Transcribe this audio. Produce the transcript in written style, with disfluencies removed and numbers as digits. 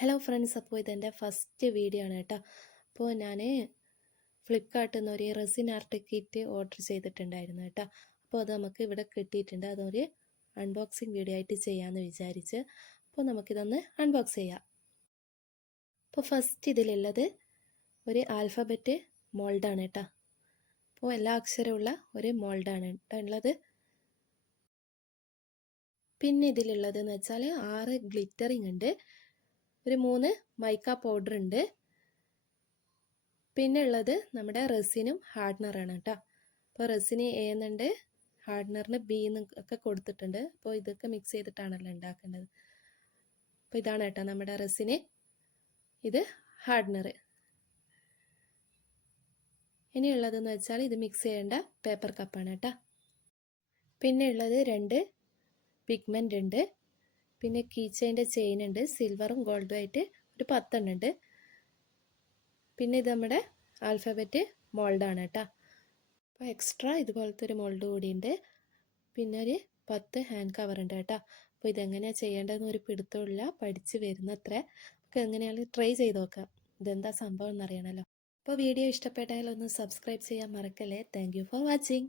Hello friends, അപ്പോൾ ഇതെൻ്റെ first video ആണ് കേട്ടോ. അപ്പോൾ ഞാൻ ഫ്ലിപ്കാർട്ടിൽ നിന്ന് ഒരു റെസിൻ ആർട്ട് കിറ്റ് ഓർഡർ ചെയ്തിട്ടുണ്ടായിരുന്നു കേട്ടോ. അപ്പോൾ അത് നമുക്ക് ഇവിടെ കിട്ടിയിട്ടുണ്ട്. അതൊരു അൺബോക്സിങ് വീഡിയോ ആയിട്ട് ചെയ്യാമെന്ന് വിചാരിച്ച്. അപ്പോൾ നമുക്കിതൊന്ന് അൺബോക്സ് ചെയ്യാം. അപ്പോൾ ഫസ്റ്റ് ഇതിലുള്ളത് ഒരു ആൽഫബറ്റ് മോൾഡാണ് കേട്ടോ. അപ്പോൾ എല്ലാ അക്ഷരമുള്ള ഒരു മോൾഡാണ് കേട്ടോ ഉള്ളത്. പിന്നെ ഇതിലുള്ളതെന്ന് വെച്ചാൽ 6 ഗ്ലിറ്ററിങ് ഉണ്ട്, ഒരു 3 മൈക്ക പൗഡർ ഉണ്ട്. പിന്നെ ഉള്ളത് നമ്മുടെ റെസിനും ഹാർഡ്നറാണ് കേട്ടോ. അപ്പോൾ റെസിന് എ എന്നുണ്ട്, ഹാർഡ്നറിന് ബി എന്നൊക്കെ കൊടുത്തിട്ടുണ്ട്. അപ്പോൾ ഇതൊക്കെ മിക്സ് ചെയ്തിട്ടാണല്ലോ ഉണ്ടാക്കേണ്ടത്. അപ്പോൾ ഇതാണ് കേട്ടോ നമ്മുടെ റെസിന്, ഇത് ഹാർഡ്നർ. ഇനിയുള്ളതെന്ന് വെച്ചാൽ ഇത് മിക്സ് ചെയ്യേണ്ട പേപ്പർ കപ്പാണ് കേട്ടോ. പിന്നെ ഉള്ളത് 2 പിഗ്മെൻ്റ് ഉണ്ട്. പിന്നെ കീച്ചൈൻ്റെ ചെയിൻ ഉണ്ട്, സിൽവറും ഗോൾഡും ആയിട്ട് ഒരു 10 ഉണ്ട്. പിന്നെ ഇത് നമ്മുടെ ആൽഫബറ്റ് മോൾഡാണ് കേട്ടോ. അപ്പോൾ എക്സ്ട്രാ ഇതുപോലത്തെ ഒരു മോൾഡ് കൂടിയുണ്ട്. പിന്നെ ഒരു 10 ഹാൻഡ് കവർ ഉണ്ട് കേട്ടോ. അപ്പോൾ ഇതെങ്ങനെയാണ് ചെയ്യേണ്ടതെന്ന് ഒരു പിടുത്തമില്ല, പഠിച്ച് വരുന്നത്ര. നമുക്ക് എങ്ങനെയാണ് ട്രൈ ചെയ്ത് നോക്കാം, ഇതെന്താ സംഭവം എന്നറിയണമല്ലോ. അപ്പോൾ വീഡിയോ ഇഷ്ടപ്പെട്ടാൽ ഒന്ന് സബ്സ്ക്രൈബ് ചെയ്യാൻ മറക്കല്ലേ. Thank you for watching.